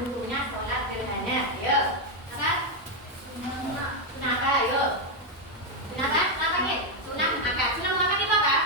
hukumnya sholat gerhana? Ayo, apa? Sunnah apa? Ayo. Sunnah apa? Apa nih? Sunnah muakkad. Sunnah muakkad itu apa?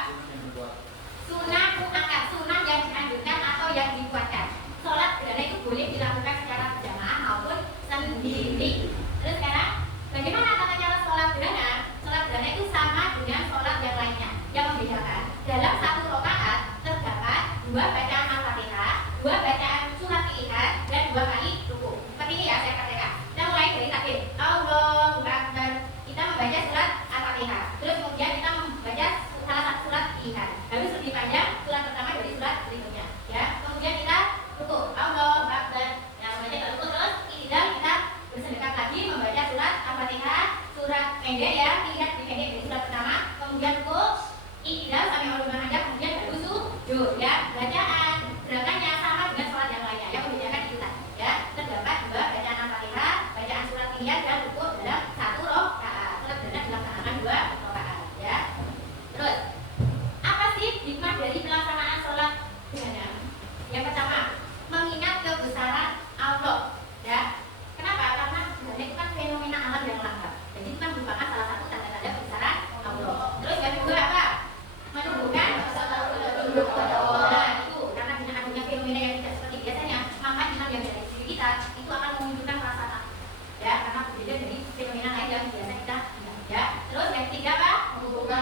Sunnah muakkad, sunnah yang dianjurkan atau yang dikuatkan. Sholat gerhana itu boleh dilakukan secara berjamaah maupun sendiri. Terus sekarang, bagaimana tata cara sholat gerhana? Sholat gerhana itu sama dengan sholat yang lainnya. Yang membedakan, dalam satu rakaat terdapat 2 bacaan Al-Fatihah, 2 bacaan surat pilihan, dan 2 kali ruku. Seperti ini ya, saya katakan. Kita mulai dari takbir. Allahu Akbar. Kita membaca surat Al-Fatihah. Terus kemudian kita membaca salah satu surat pilihan. Harus lebih panjang surat pertama dari surat berikutnya. Ya. Kemudian kita ruku. Allahu Akbar. Nah, membaca ruku terus. Tidak kita bersedekap lagi membaca surat Al-Fatihah, surat pendek ya, pilihan lebih pendek dari surat pertama. Kemudian ruku. Tidak sampai orang aja, kemudian baru sujud ya. Bacaan gerakannya sama dengan sholat yang lainnya. Yang membedakan itu tadi ya. Terdapat 2 bacaan Al-Fatihah, bacaan surat pilihan dan ruku dalam 1 rakaat. Sholat gerhana dilaksanakan 2 rakaat ya. Terus apa sih hikmah dari pelaksanaan sholat gerhana? Yang pertama, mengingat kebesaran Allah ya. Kenapa? Karena gerhana itu kan fenomena alam yang langka. Jadi itu kan merupakan salah satu tanda-tanda kebesaran Allah. Terus yang kedua apa? Menunjukkan kepada Allah. Nah, itu karena dengan adanya fenomena yang tidak seperti biasanya, maka iman yang dari diri kita itu akan menunjukkan rasa takut ya, karena berbeda dari fenomena lain yang biasa kita ya. Terus yang ketiga apa? Menunjukkan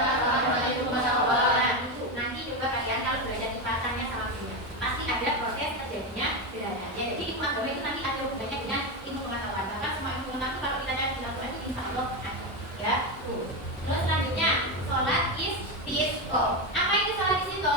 kepada Allah. Nah, itu nanti coba kalian kalau belajar kipasannya sama dunia, pasti ada proses terjadinya gerhana ya. Jadi ilmu agama itu nanti ada hubungannya dengan ilmu pengetahuan. Bahkan semua ilmu pengetahuan kalau kita cari dilakukan itu insya Allah ada ya. Terus selanjutnya sholat istisqa. Apa itu sholat istisqa?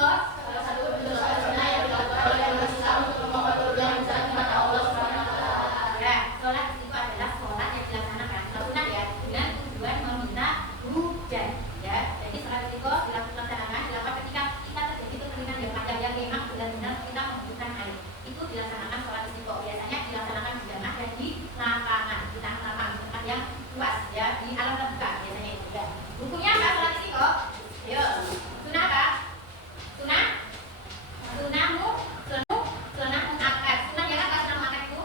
Salah satu bentuk sholat sunnah yang dilakukan oleh umat Islam untuk memohon turunnya hujan kepada Allah Subhanahu wa taala. Ya, sholat istisqa adalah sholat yang dilaksanakan sunnah ya, dengan tujuan meminta hujan ya. Jadi sholat istisqa dilakukan ketika kita terjadi kekeringan yang panjang yang memang benar-benar kita membutuhkan air. Itu dilaksanakan sholat istisqa. Biasanya dilaksanakan di jamaah dan di lapangan, di tanah lapang, di tempat yang luas ya, di alam terbuka biasanya itu ya. Hukumnya apa sholat istisqa? Yo, sunnah apa? Sunnah? Sunnah muakkad. Sunnah yang apa? Sunnah muakkad itu?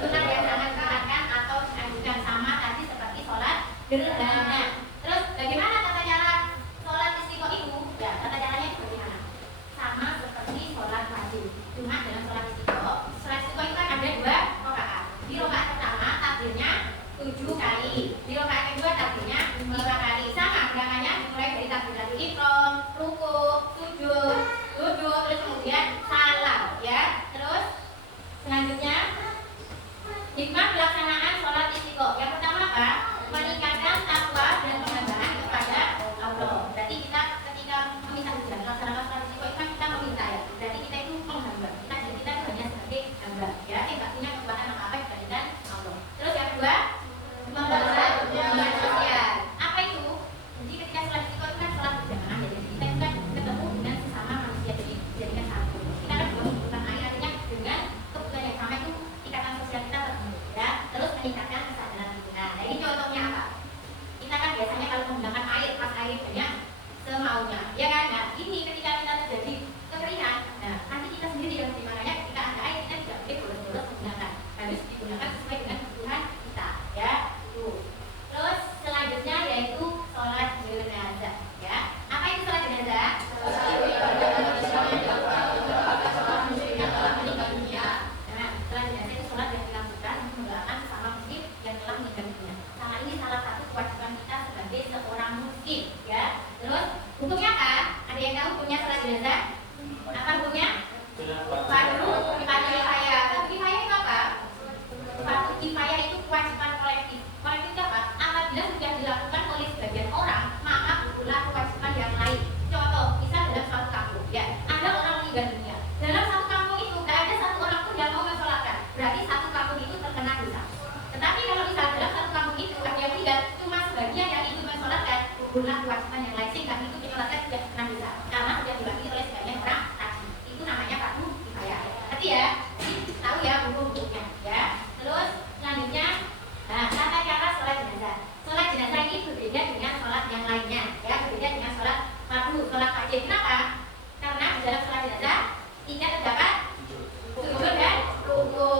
Sunnah yang sangat dianjurkan atau dianjurkan sama tadi seperti sholat gerhana. Terus bagaimana tata cara sholat istisqa itu? Ya, tata caranya itu bagaimana? Sama seperti sholat wajib. Cuma dalam sholat istisqa itu kan ada 2 rakaat. Di rakaat pertama takbirnya 7 kali. Di rakaat kedua takbirnya 5 kali. Sama gerakannya dimulai dari takbiratul ihram, ruku, sujud, duduk, terus kemudian salam ya. Terus selanjutnya hikmah pelaksanaan sholat istisqa. Yang pertama apa? Meningkatkan takwa dan penghambaan kepada Allah. Berarti kita ketika meminta hujan melaksanakan sholat istisqa itu kan kita meminta ya. Berarti kita itu menghamba. Kita hanya sebagai hamba ya. Tidak punya kekuatan apa-apa dibandingkan Allah. Terus yang kedua, membalas hubungan sosial. Apa itu? Jadi ketika sholat istisqa itu kan sholat berjamaah ya. Jadi kita itu kan ketemu dengan sesama manusia, jadi jadikan satu. Kita kan juga membutuhkan air, artinya dengan kebutuhan yang sama itu ikatan sosial kita terbentuk ya. Terus meningkatkan kesadaran lingkungan. Nah ini contohnya apa? Kita kan biasanya kalau menggunakan air, pas air banyak semaunya, ya kan? Nah ini ketika kita terjadi kekeringan, nah nanti kita sendiri yang makanya ketika ada air kita tidak boleh bolos-bolos menggunakan, harus digunakan sesuai dengan kebutuhan kita ya. Terus selanjutnya yaitu sholat jenazah ya. Apa itu sholat jenazah? Nah, sholat jenazah itu sholat yang dilakukan untuk mendoakan sesama muslim yang telah meninggal dunia. Sama ini salah satu kewajiban kita sebagai seorang muslim ya. Terus hukumnya apa? Ada yang tahu hukumnya sholat jenazah? Apa hukumnya? Fardu kifayah. Fardu kifayah itu apa? Fardu kifayah itu kewajiban kolektif. Kolektif itu apa? Apabila sudah dilakukan oleh sebagian orang, maka berpula kewajiban yang lain. Contoh, misal dalam suatu kampung, ya, ada orang meninggal dunia. Dalam satu kampung itu tidak ada satu orang pun yang mau mensolatkan. Berarti satu kampung itu terkena dosa. Tetapi kalau misal dalam satu kampung itu ada yang meninggal, cuma sebagian yang itu mensolatkan, berpula kewajiban yang lain sehingga itu mensolatkan tidak terkena dosa. Karena sudah dibagi oleh sebagian orang tadi. Itu namanya fardu kifayah. Berarti ya, tahu ya hukum-hukumnya, ya. Terus selanjutnya, nah, tata cara sholat jenazah. Sholat jenazah ini berbeda dengan sholat yang lainnya, ya, berbeda dengan sholat fardu, sholat wajib. Kenapa? Karena di dalam sholat jenazah tidak terdapat sujud dan ruku.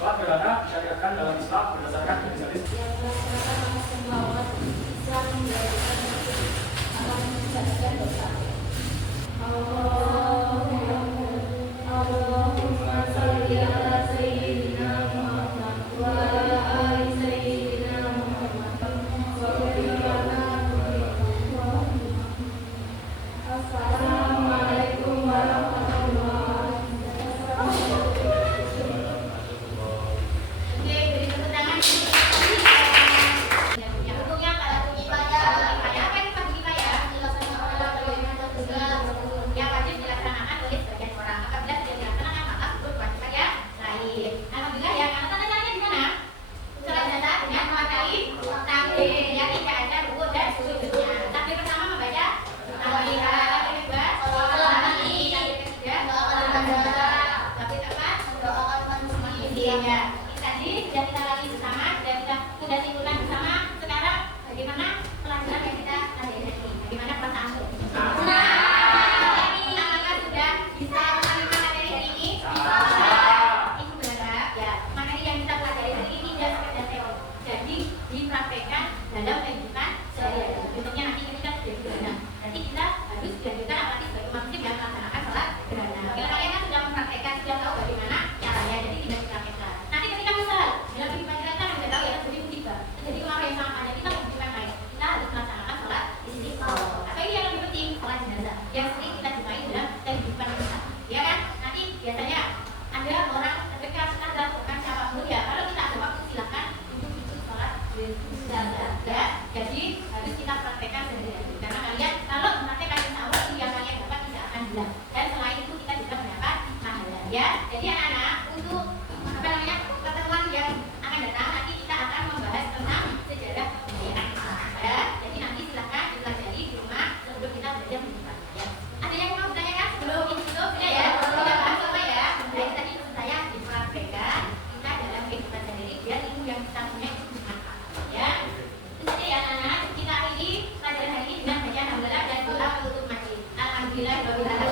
Sholat gerhana disyariatkan dalam Islam berdasarkan hadis. Yang melaksanakan amal selawat Islam menjadikan akan menjadikan dosa. Allahumma shalli ala sayyidina Muhammad wa ala ali sayyidina Muhammad wa qul lana Assalamualaikum warahmatullahi wabarakatuh. Oke, beri tepuk tangan. Yang hukumnya pada bunyi payah. Apa itu bunyi payah? Yang wajib dilaksanakan oleh sebagian orang. Apabila tidak dilaksanakan maka gugur kewajiban yang lain. Alhamdulillah ya. Karena tata caranya gimana? Sholat jenazah dengan mewakili takbir yang tidak ada rukuk dan sujudnya. Takbir pertama membaca Alhamdulillah. Takbir kedua Alhamdulillah. Takbir ketiga Alhamdulillah. Takbir keempat intinya. Tadi sudah kita lalui bersama, sudah simpulkan bersama. Sekarang bagaimana pelajaran yang kita pelajari ini? Bagaimana perasaan? Apakah sudah bisa memahami materi hari ini? Ibu berharap ya materi yang kita pelajari hari ini tidak sekedar teori, jadi dipraktekkan dalam kehidupan sehari-hari. Contohnya nanti kita sudah gerhana, nanti kita harus dianjurkan apalagi sebagai umat muslim yang melaksanakan sholat gerhana. Kalau kalian kan sudah mempraktekkan, sudah tahu bagaimana caranya, jadi tidak dipraktekkan. Nanti ketika misal dalam kehidupan kita sudah tahu ya terjadi musibah, terjadi kemarau yang sangat panjang, kita membutuhkan air, kita harus melaksanakan sholat istiqomah. Atau ini yang lebih penting, sholat jenazah yang sering kita jumpai dalam kehidupan kita, ya kan? Nanti biasanya ada orang terdekat ada bukan siapapun ya, kalau kita ada waktu silakan untuk ikut sholat jenazah ya. Jadi harus kita praktekkan sendiri karena kalian kalau mempraktekkan insya Allah yang kalian dapat tidak akan hilang, dan selain itu kita juga mendapat pahala ya. Jadi anak-anak untuk apa namanya pertemuan yang akan datang nanti kita akan membahas tentang sejarah kebudayaan ya. Jadi nanti silakan dipelajari di rumah sebelum kita belajar di depan ya. Ada yang mau bertanyakan sebelum itu sudah ya? Sudah paham semua ya? Nah itu tadi pesan saya dipraktekkan kita dalam kehidupan sendiri biar ilmu yang kita punya itu bermanfaat ya. Itu saja ya anak-anak, kita akhiri pelajaran hari ini dengan bacaan alhamdulillah dan doa penutup majlis. Alhamdulillah.